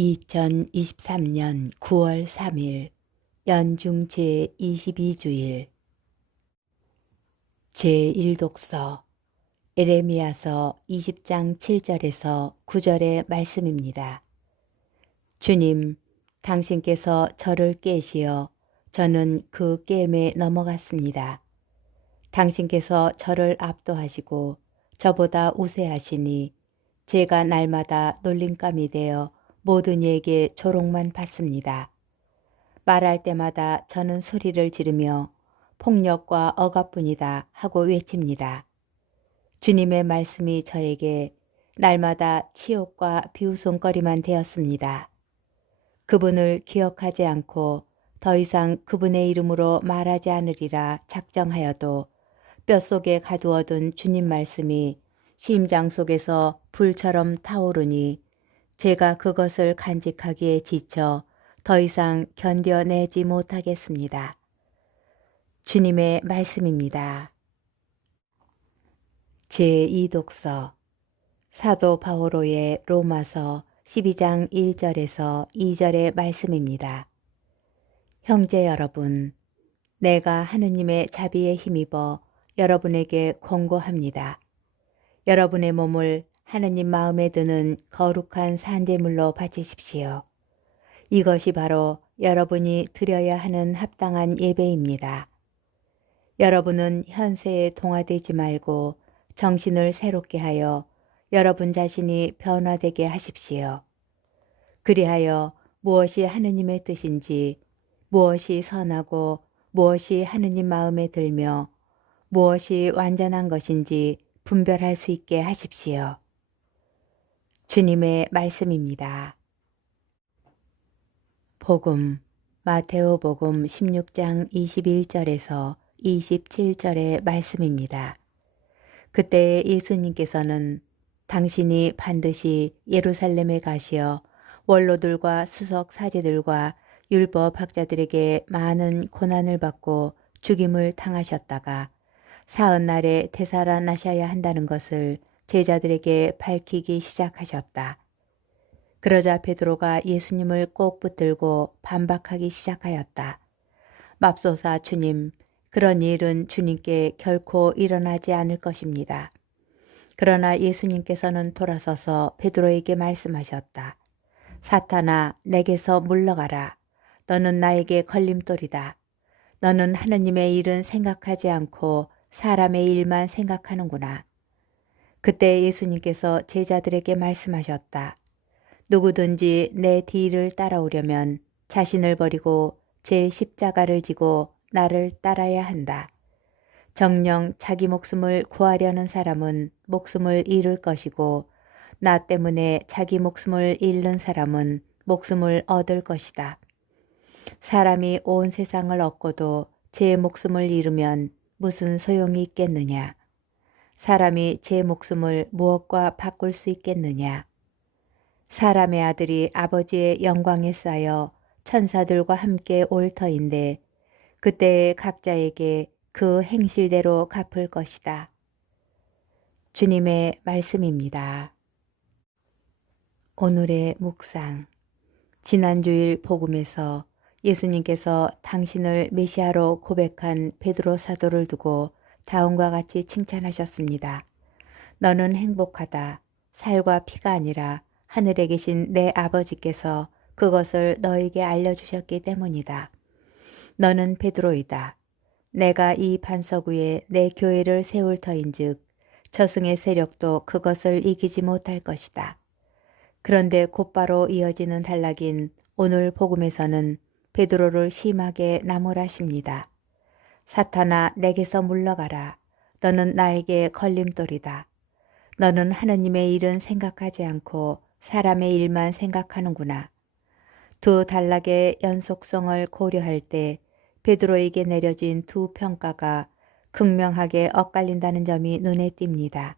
2023년 9월 3일 연중 제22주일 제1독서 에레미야서 20장 7절에서 9절의 말씀입니다. 주님, 당신께서 저를 깨시어 저는 그 게임에 넘어갔습니다. 당신께서 저를 압도하시고 저보다 우세하시니 제가 날마다 놀림감이 되어 모든 이에게 조롱만 받습니다. 말할 때마다 저는 소리를 지르며 폭력과 억압뿐이다 하고 외칩니다. 주님의 말씀이 저에게 날마다 치욕과 비웃음거리만 되었습니다. 그분을 기억하지 않고 더 이상 그분의 이름으로 말하지 않으리라 작정하여도 뼛속에 가두어둔 주님 말씀이 심장 속에서 불처럼 타오르니 제가 그것을 간직하기에 지쳐 더 이상 견뎌내지 못하겠습니다. 주님의 말씀입니다. 제2독서 사도 바오로의 로마서 12장 1절에서 2절의 말씀입니다. 형제 여러분, 내가 하느님의 자비에 힘입어 여러분에게 권고합니다. 여러분의 몸을 하느님 마음에 드는 거룩한 산제물로 바치십시오. 이것이 바로 여러분이 드려야 하는 합당한 예배입니다. 여러분은 현세에 동화되지 말고 정신을 새롭게 하여 여러분 자신이 변화되게 하십시오. 그리하여 무엇이 하느님의 뜻인지, 무엇이 선하고 무엇이 하느님 마음에 들며 무엇이 완전한 것인지 분별할 수 있게 하십시오. 주님의 말씀입니다. 복음 마테오복음 16장 21절에서 27절의 말씀입니다. 그때 예수님께서는 당신이 반드시 예루살렘에 가시어 원로들과 수석 사제들과 율법 학자들에게 많은 고난을 받고 죽임을 당하셨다가 사흘날에 되살아나셔야 한다는 것을 제자들에게 밝히기 시작하셨다. 그러자 베드로가 예수님을 꼭 붙들고 반박하기 시작하였다. 맙소사 주님, 그런 일은 주님께 결코 일어나지 않을 것입니다. 그러나 예수님께서는 돌아서서 베드로에게 말씀하셨다. 사탄아, 내게서 물러가라. 너는 나에게 걸림돌이다. 너는 하느님의 일은 생각하지 않고 사람의 일만 생각하는구나. 그때 예수님께서 제자들에게 말씀하셨다. 누구든지 내 뒤를 따라오려면 자신을 버리고 제 십자가를 지고 나를 따라야 한다. 정녕 자기 목숨을 구하려는 사람은 목숨을 잃을 것이고 나 때문에 자기 목숨을 잃는 사람은 목숨을 얻을 것이다. 사람이 온 세상을 얻고도 제 목숨을 잃으면 무슨 소용이 있겠느냐? 사람이 제 목숨을 무엇과 바꿀 수 있겠느냐? 사람의 아들이 아버지의 영광에 쌓여 천사들과 함께 올 터인데 그때에 각자에게 그 행실대로 갚을 것이다. 주님의 말씀입니다. 오늘의 묵상. 지난주일 복음에서 예수님께서 당신을 메시아로 고백한 베드로 사도를 두고 다음과 같이 칭찬하셨습니다. 너는 행복하다. 살과 피가 아니라 하늘에 계신 내 아버지께서 그것을 너에게 알려주셨기 때문이다. 너는 베드로이다. 내가 이 반석 위에 내 교회를 세울 터인즉 저승의 세력도 그것을 이기지 못할 것이다. 그런데 곧바로 이어지는 단락인 오늘 복음에서는 베드로를 심하게 나무라십니다. 사탄아, 내게서 물러가라. 너는 나에게 걸림돌이다. 너는 하느님의 일은 생각하지 않고 사람의 일만 생각하는구나. 두 단락의 연속성을 고려할 때 베드로에게 내려진 두 평가가 극명하게 엇갈린다는 점이 눈에 띕니다.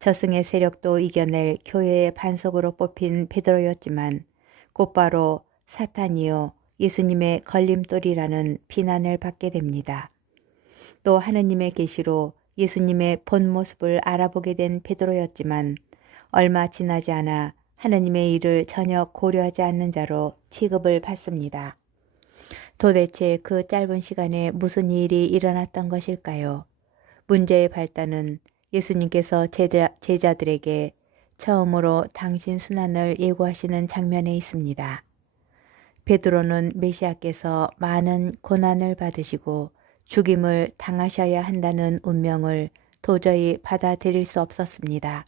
저승의 세력도 이겨낼 교회의 반석으로 뽑힌 베드로였지만 곧바로 사탄이요 예수님의 걸림돌이라는 비난을 받게 됩니다. 또 하느님의 계시로 예수님의 본 모습을 알아보게 된 베드로였지만 얼마 지나지 않아 하느님의 일을 전혀 고려하지 않는 자로 취급을 받습니다. 도대체 그 짧은 시간에 무슨 일이 일어났던 것일까요? 문제의 발단은 예수님께서 제자들에게 처음으로 당신 순환을 예고하시는 장면에 있습니다. 베드로는 메시아께서 많은 고난을 받으시고 죽임을 당하셔야 한다는 운명을 도저히 받아들일 수 없었습니다.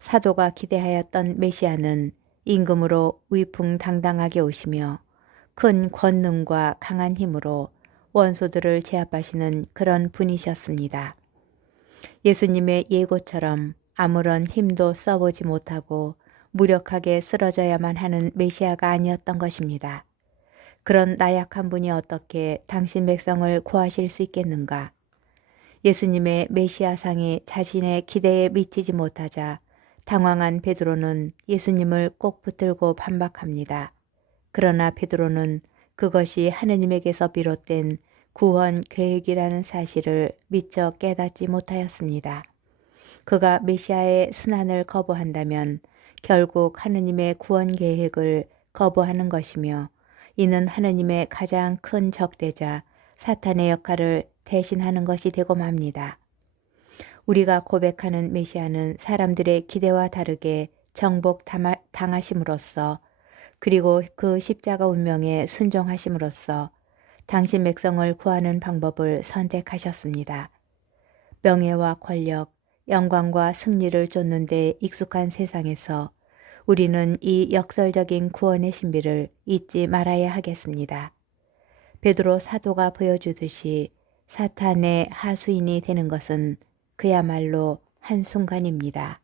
사도가 기대하였던 메시아는 임금으로 위풍당당하게 오시며 큰 권능과 강한 힘으로 원소들을 제압하시는 그런 분이셨습니다. 예수님의 예고처럼 아무런 힘도 써보지 못하고 무력하게 쓰러져야만 하는 메시아가 아니었던 것입니다. 그런 나약한 분이 어떻게 당신 백성을 구하실 수 있겠는가? 예수님의 메시아상이 자신의 기대에 미치지 못하자 당황한 베드로는 예수님을 꼭 붙들고 반박합니다. 그러나 베드로는 그것이 하느님에게서 비롯된 구원 계획이라는 사실을 미처 깨닫지 못하였습니다. 그가 메시아의 순환을 거부한다면 결국 하느님의 구원 계획을 거부하는 것이며 이는 하느님의 가장 큰 적대자 사탄의 역할을 대신하는 것이 되고 맙니다. 우리가 고백하는 메시아는 사람들의 기대와 다르게 정복당하심으로써 그리고 그 십자가 운명에 순종하심으로써 당신 백성을 구하는 방법을 선택하셨습니다. 명예와 권력, 영광과 승리를 쫓는 데 익숙한 세상에서 우리는 이 역설적인 구원의 신비를 잊지 말아야 하겠습니다. 베드로 사도가 보여주듯이 사탄의 하수인이 되는 것은 그야말로 한순간입니다.